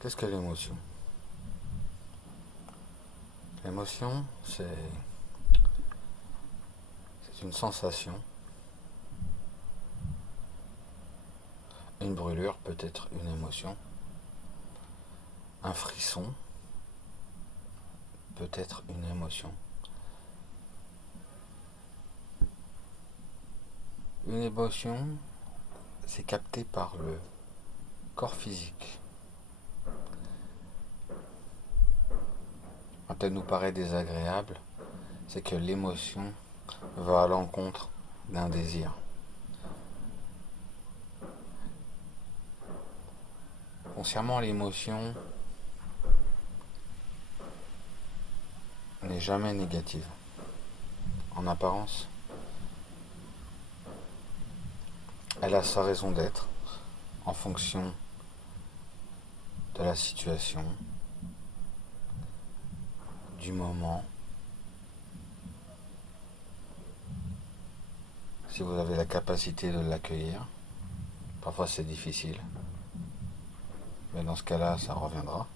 Qu'est-ce que l'émotion? L'émotion, c'est une sensation, une brûlure peut être une émotion, un frisson peut être une émotion. Une émotion, c'est capté par le corps physique. Quand elle nous paraît désagréable, c'est que l'émotion va à l'encontre d'un désir. Foncièrement, l'émotion n'est jamais négative. En apparence, elle a sa raison d'être en fonction de la situation, du moment. Si vous avez la capacité de l'accueillir, parfois c'est difficile, mais dans ce cas-là, ça reviendra.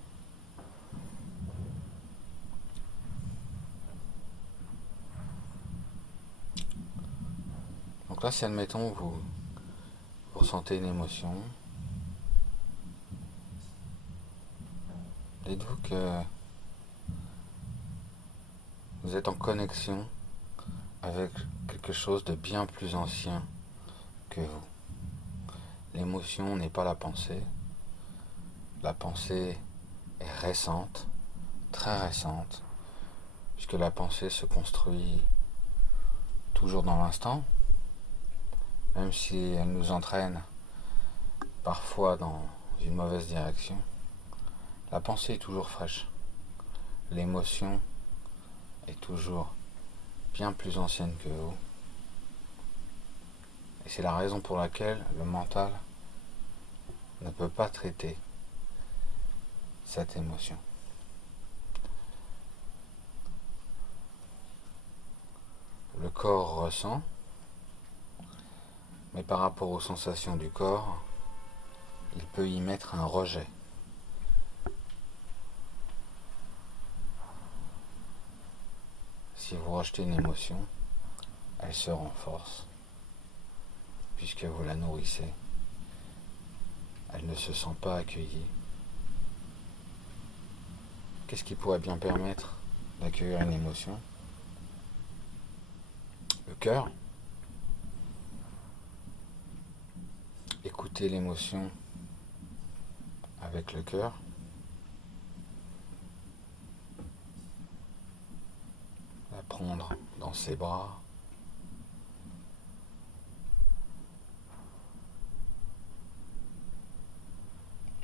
Donc là, si admettons, vous ressentez une émotion, dites-vous que vous êtes en connexion avec quelque chose de bien plus ancien que vous. L'émotion n'est pas la pensée. La pensée est récente, très récente, puisque la pensée se construit toujours dans l'instant, même si elle nous entraîne parfois dans une mauvaise direction. La pensée est toujours fraîche. L'émotion est toujours bien plus ancienne que vous. Et c'est la raison pour laquelle le mental ne peut pas traiter cette émotion. Le corps ressent, mais par rapport aux sensations du corps, il peut y mettre un rejet. Si vous rejetez une émotion, elle se renforce, puisque vous la nourrissez. Elle ne se sent pas accueillie. Qu'est-ce qui pourrait bien permettre d'accueillir une émotion? Le cœur. Écouter l'émotion avec le cœur. La prendre dans ses bras.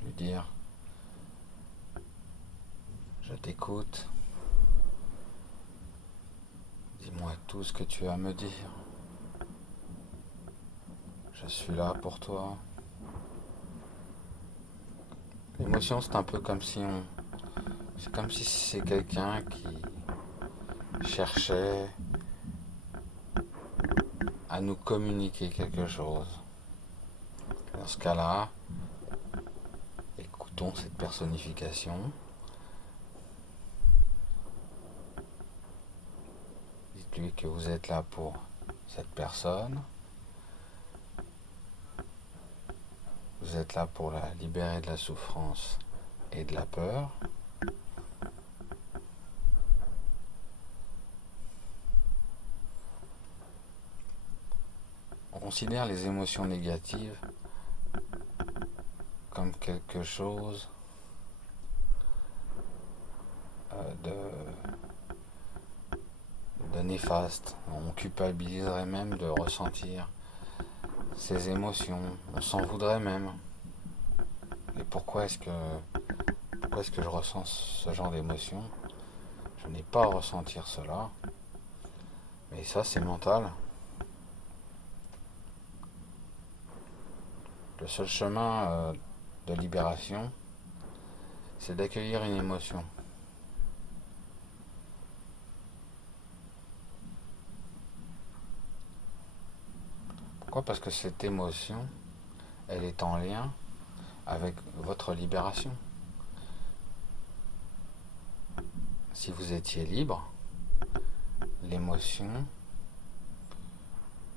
Lui dire: je t'écoute. Dis-moi tout ce que tu as à me dire. Je suis là pour toi. L'émotion, c'est un peu comme si c'est comme si c'est quelqu'un qui cherchait à nous communiquer quelque chose. Dans ce cas-là, écoutons cette personnification. Dites-lui que vous êtes là pour cette personne. Vous êtes là pour la libérer de la souffrance et de la peur. On considère les émotions négatives comme quelque chose de néfaste. On culpabiliserait même de ressentir ces émotions. On s'en voudrait même. Et pourquoi est-ce que je ressens ce genre d'émotion? Je n'ai pas à ressentir cela. Mais ça, c'est mental. Le seul chemin de libération, c'est d'accueillir une émotion. Pourquoi? Parce que cette émotion, elle est en lien avec votre libération. si vous étiez libre, l'émotion,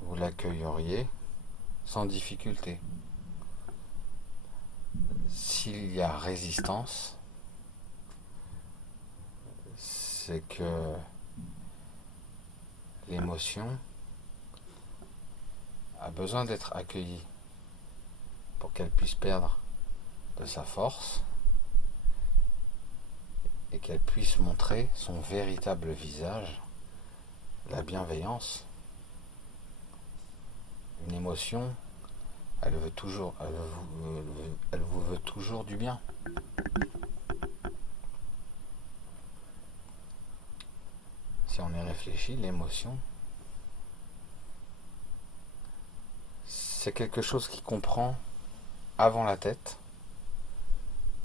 vous l'accueilleriez sans difficulté. S'il y a résistance, c'est que l'émotion a besoin d'être accueillie pour qu'elle puisse perdre de sa force et qu'elle puisse montrer son véritable visage, la bienveillance. Une émotion, elle vous veut toujours du bien. Si on y réfléchit, l'émotion, c'est quelque chose qui comprend avant la tête.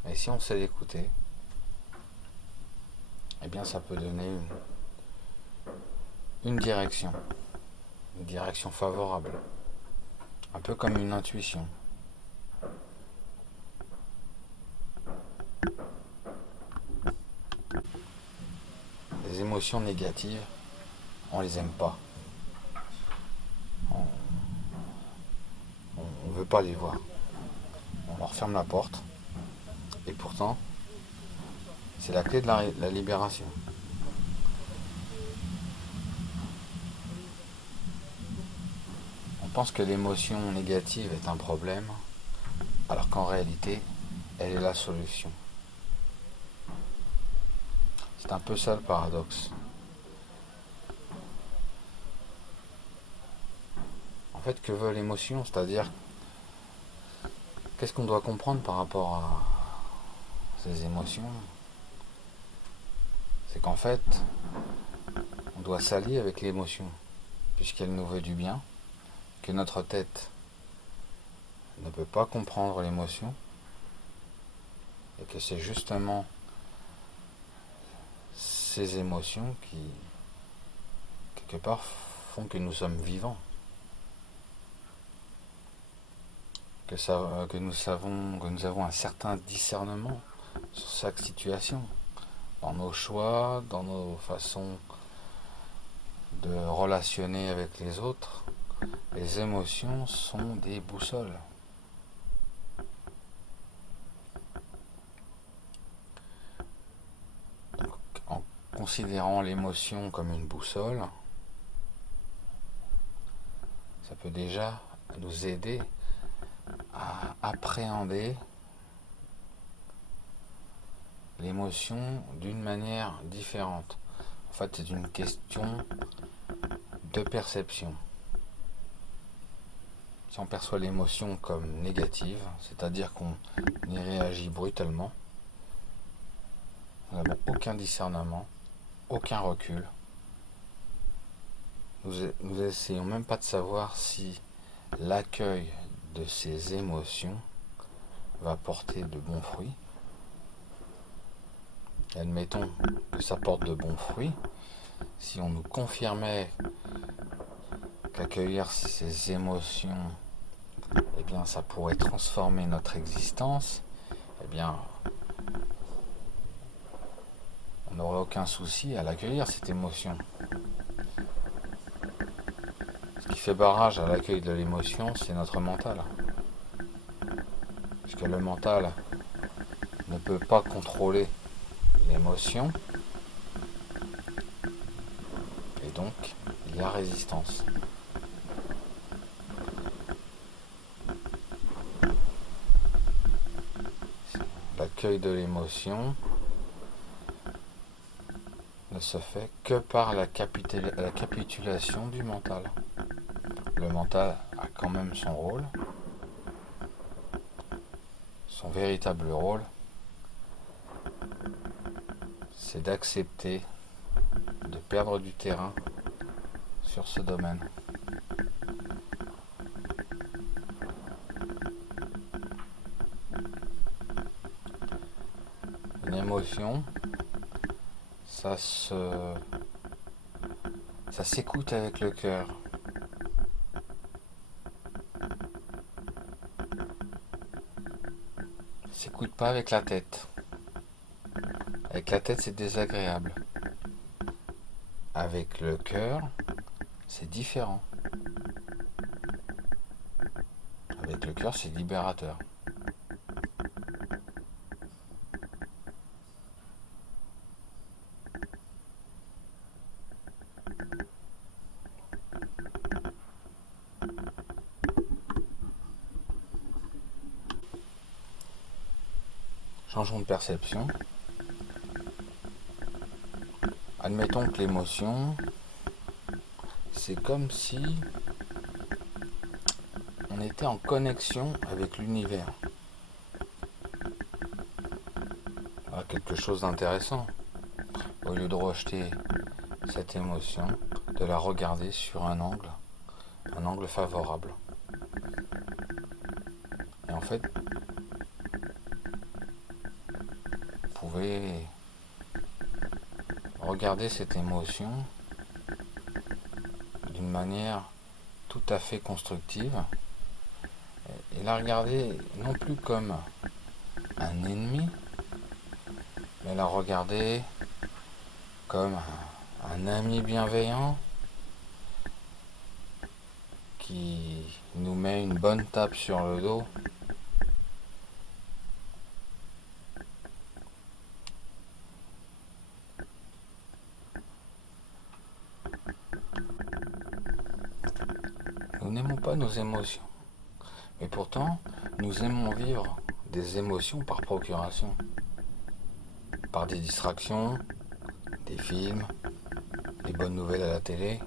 Et si on sait l'écouter, eh bien ça peut donner une direction favorable, un peu comme une intuition. Les émotions négatives, on les aime pas. On veut pas les voir. On leur ferme la porte. Et pourtant, c'est la clé de la libération. On pense que l'émotion négative est un problème, alors qu'en réalité, elle est la solution. C'est un peu ça le paradoxe. En fait, que veut l'émotion? C'est-à-dire, qu'est-ce qu'on doit comprendre par rapport à ces émotions? C'est qu'en fait, on doit s'allier avec l'émotion, puisqu'elle nous veut du bien, que notre tête ne peut pas comprendre l'émotion, et que c'est justement ces émotions qui, quelque part, font que nous sommes vivants. Que nous avons un certain discernement sur chaque situation, dans nos choix, dans nos façons de relationner avec les autres. Les émotions sont des boussoles. Donc, en considérant l'émotion comme une boussole, ça peut déjà nous aider à appréhender l'émotion d'une manière différente. En fait, c'est une question de perception. Si on perçoit l'émotion comme négative, c'est-à-dire qu'on y réagit brutalement, nous n'avons aucun discernement, aucun recul. Nous essayons même pas de savoir si l'accueil de ces émotions va porter de bons fruits. Admettons que ça porte de bons fruits. Si on nous confirmait qu'accueillir ces émotions, eh bien, ça pourrait transformer notre existence, eh bien, on n'aurait aucun souci à l'accueillir, cette émotion. Ce qui fait barrage à l'accueil de l'émotion, c'est notre mental. Puisque le mental ne peut pas contrôler l'émotion, et donc il y a résistance. L'accueil de l'émotion ne se fait que par la capitulation du mental. Le mental a quand même son rôle, son véritable rôle, c'est d'accepter de perdre du terrain sur ce domaine. Une émotion, ça s'écoute avec le cœur. Ça s'écoute pas avec la tête. Avec la tête, c'est désagréable. Avec le cœur, c'est différent. Avec le cœur, c'est libérateur. Changeons de perception. Admettons que l'émotion, c'est comme si on était en connexion avec l'univers. Voilà quelque chose d'intéressant. Au lieu de rejeter cette émotion, de la regarder sur un angle favorable. Et en fait, vous pouvez regarder cette émotion d'une manière tout à fait constructive et la regarder non plus comme un ennemi, mais la regarder comme un ami bienveillant qui nous met une bonne tape sur le dos. Nous n'aimons pas nos émotions, mais pourtant, nous aimons vivre des émotions par procuration, par des distractions, des films, des bonnes nouvelles à la télé.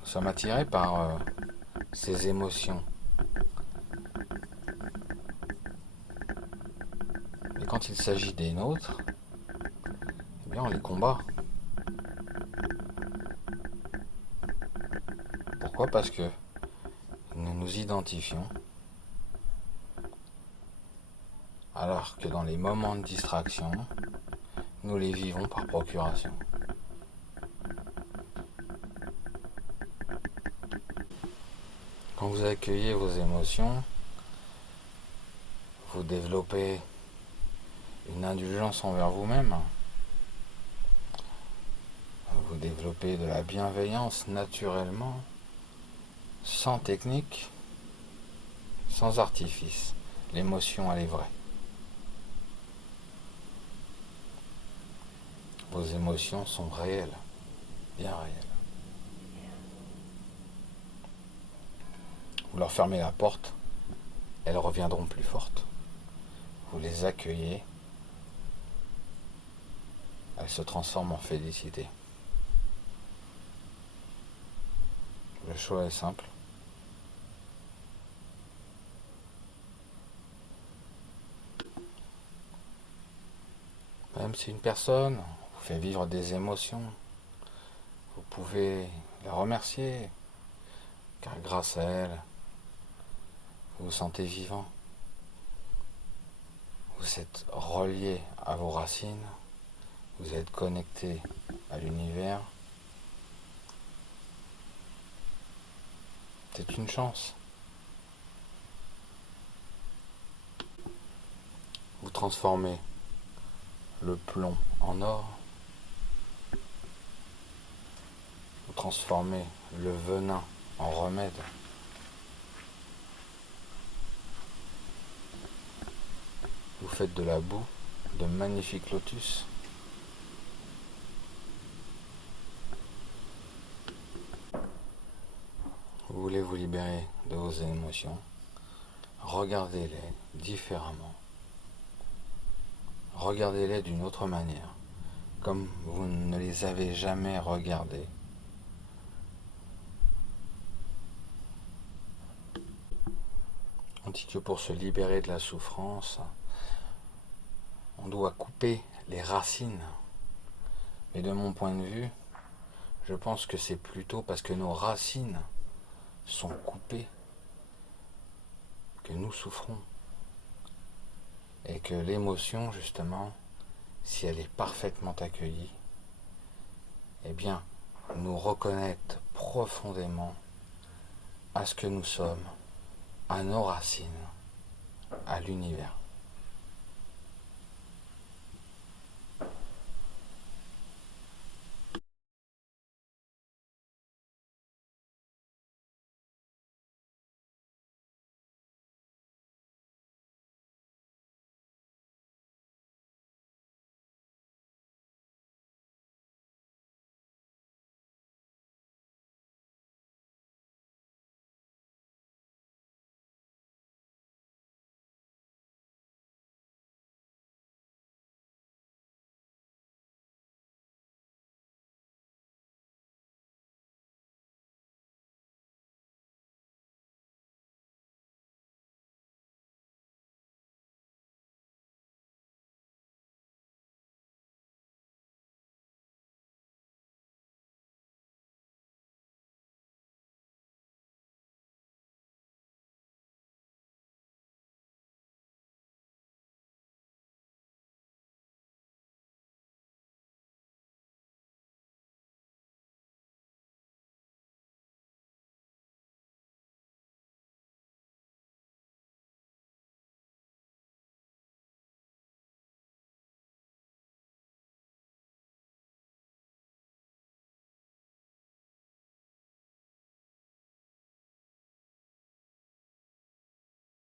Nous sommes attirés par ces émotions. Et quand il s'agit des nôtres, eh bien on les combat. Pourquoi ? Parce que nous nous identifions, alors que dans les moments de distraction, nous les vivons par procuration. Quand vous accueillez vos émotions, vous développez une indulgence envers vous-même. Vous développez de la bienveillance naturellement, sans technique, sans artifice. L'émotion, elle est vraie. Vos émotions sont réelles, bien réelles. Vous leur fermez la porte, elles reviendront plus fortes. Vous les accueillez, elles se transforment en félicité. Le choix est simple. Même si une personne vous fait vivre des émotions, vous pouvez la remercier, car grâce à elle, vous vous sentez vivant. Vous êtes relié à vos racines, vous êtes connecté à l'univers. C'est une chance. Vous transformez le plomb en or. Vous transformez le venin en remède. Vous faites de la boue de magnifiques lotus. Vous voulez vous libérer de vos émotions. Regardez-les différemment. Regardez-les d'une autre manière, comme vous ne les avez jamais regardées. On dit que pour se libérer de la souffrance, on doit couper les racines. Mais de mon point de vue, je pense que c'est plutôt parce que nos racines sont coupées que nous souffrons. Et que l'émotion, justement, si elle est parfaitement accueillie, eh bien, nous reconnecte profondément à ce que nous sommes, à nos racines, à l'univers.